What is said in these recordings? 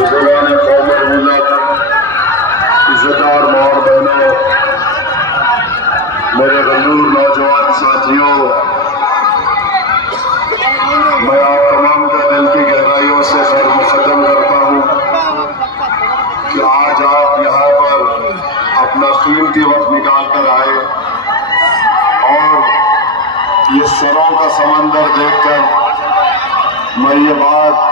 بزرگان قوم اور ملت، عزتدار ماں اور بہنوں، میرے غیور نوجوان ساتھیوں، میں آپ تمام کا دل کی گہرائیوں سے خیر مقدم کرتا ہوں کہ آج آپ یہاں پر اپنا قیمتی وقت نکال کر آئے اور یہ سروں کا سمندر دیکھ کر میں یہ بات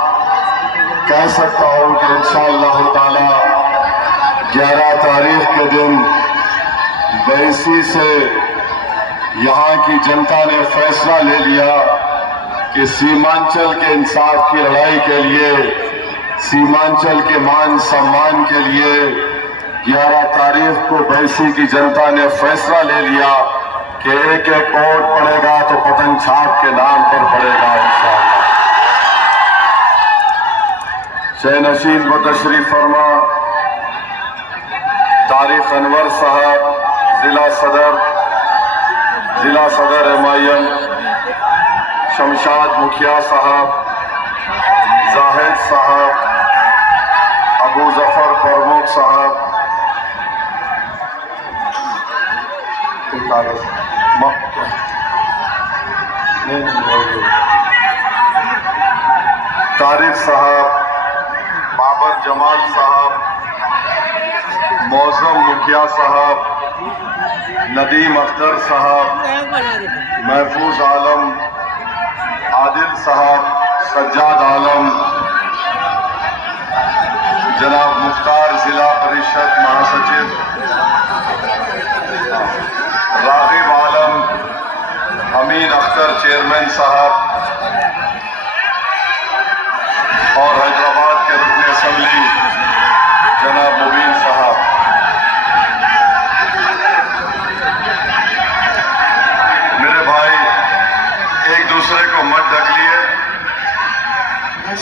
کہہ سکتا ہوں کہ انشاءاللہ تعالی 11 تاریخ کے دن بیسی سے یہاں کی جنتا نے فیصلہ لے لیا کہ سیمانچل کے انصاف کی لڑائی کے لیے، سیمانچل کے مان سمان کے لیے 11 تاریخ کو بیسی کی جنتا نے فیصلہ لے لیا کہ ایک ایک ووٹ پڑے گا تو پتنگ چھاپ کے نام پر پڑے گا انشاءاللہ۔ شہ نشین و تشریف فرما طارق انور صاحب، ضلع صدر MIM، شمشاد مکھیا صاحب، زاہد صاحب، ابو ظفر پرمکھ صاحب، طارق صاحب، بابر جمال صاحب، موزم مکھیا صاحب، ندیم اختر صاحب، محفوظ عالم، عادل صاحب، سجاد عالم، جناب مختار ضلع پریشد مہاسچو، راغب عالم، امین اختر چیئرمین صاحب اور حیدرآباد کے رکن اسمبلی جناب مبین صاحب۔ میرے بھائی، ایک دوسرے کو مت ڈھکیے،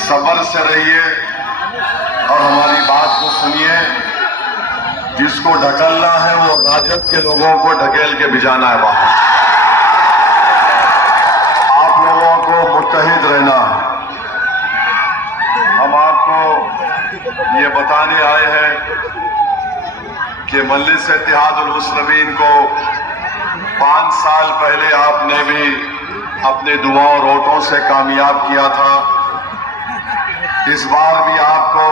صبر سے رہیے اور ہماری بات کو سنیے۔ جس کو ڈھکلنا ہے وہ راجد کے لوگوں کو ڈھکیل کے بھجانا ہے وہاں۔ آپ لوگوں کو متحد رہنا ہے۔ ہم آپ کو یہ بتانے آئے ہیں کہ مجلس اتحاد المسلمین کو 5 سال پہلے آپ نے بھی اپنے دعاؤں اور ووٹوں سے کامیاب کیا تھا۔ اس بار بھی آپ کو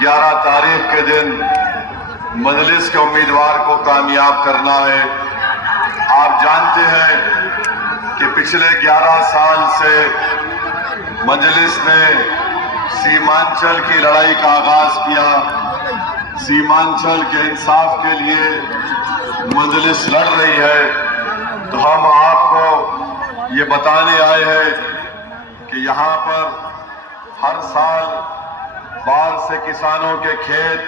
11 تاریخ کے دن مجلس کے امیدوار کو کامیاب کرنا ہے۔ آپ جانتے ہیں کہ پچھلے 11 سال سے مجلس نے سیمانچل کی لڑائی کا آغاز کیا۔ سیمانچل کے انصاف کے لیے مجلس لڑ رہی ہے، تو ہم آپ کو یہ بتانے آئے ہیں کہ یہاں پر ہر سال باڑھ سے کسانوں کے کھیت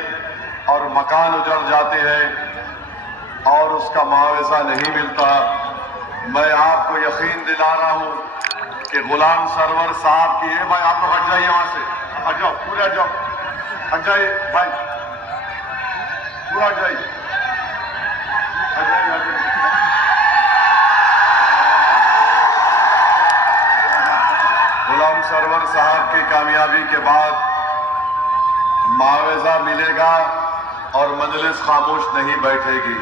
اور مکان اجڑ جاتے ہیں اور اس کا معاوضہ نہیں ملتا۔ میں آپ کو یقین دلا رہا ہوں کہ غلام سرور صاحب کی، بھائی آپ لوگ ہٹ جائیے وہاں سے، ہٹ جاؤ، پورے ہٹ جاؤ، ہٹ جائیے بھائی، پورا ہٹ جائیے، ہٹ جائیے، ہٹ جائیے۔ غلام سرور صاحب کی کامیابی کے بعد معاوضہ ملے گا اور مجلس خاموش نہیں بیٹھے گی۔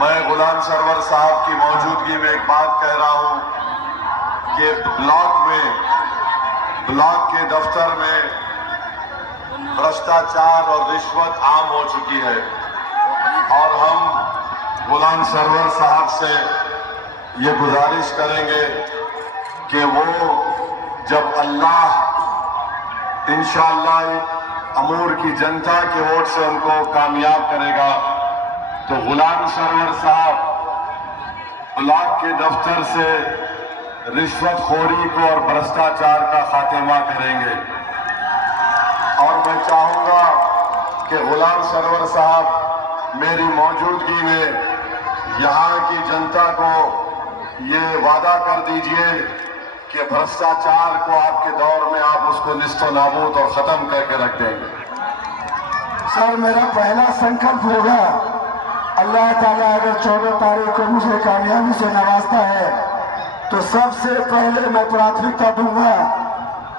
میں غلام سرور صاحب کی موجودگی میں ایک بات کہہ رہا ہوں کہ بلاک کے دفتر میں بھرشٹاچار اور رشوت عام ہو چکی ہے، اور ہم غلام سرور صاحب سے یہ گزارش کریں گے کہ وہ جب اللہ انشاءاللہ امور کی جنتا کے ووٹ سے ان کو کامیاب کرے گا تو غلام سرور صاحب بلاک کے دفتر سے رشوت خوری کو اور بھرشٹاچار کا خاتمہ کریں گے۔ اور میں چاہوں گا کہ غلام سرور صاحب میری موجودگی میں یہاں کی جنتا کو یہ وعدہ کر دیجئے کہ بھرشٹاچار کو آپ کے دور میں آپ اس کو نیست و نابود اور ختم کر کے رکھ دیں گے۔ سر، میرا پہلا سنکلپ ہوگا، اللہ تعالیٰ اگر 14 تاریخ کو مجھے کامیابی سے نوازتا ہے تو سب سے پہلے میں پراتھمکتا دوں گا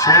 6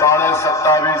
27.5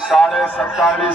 27.5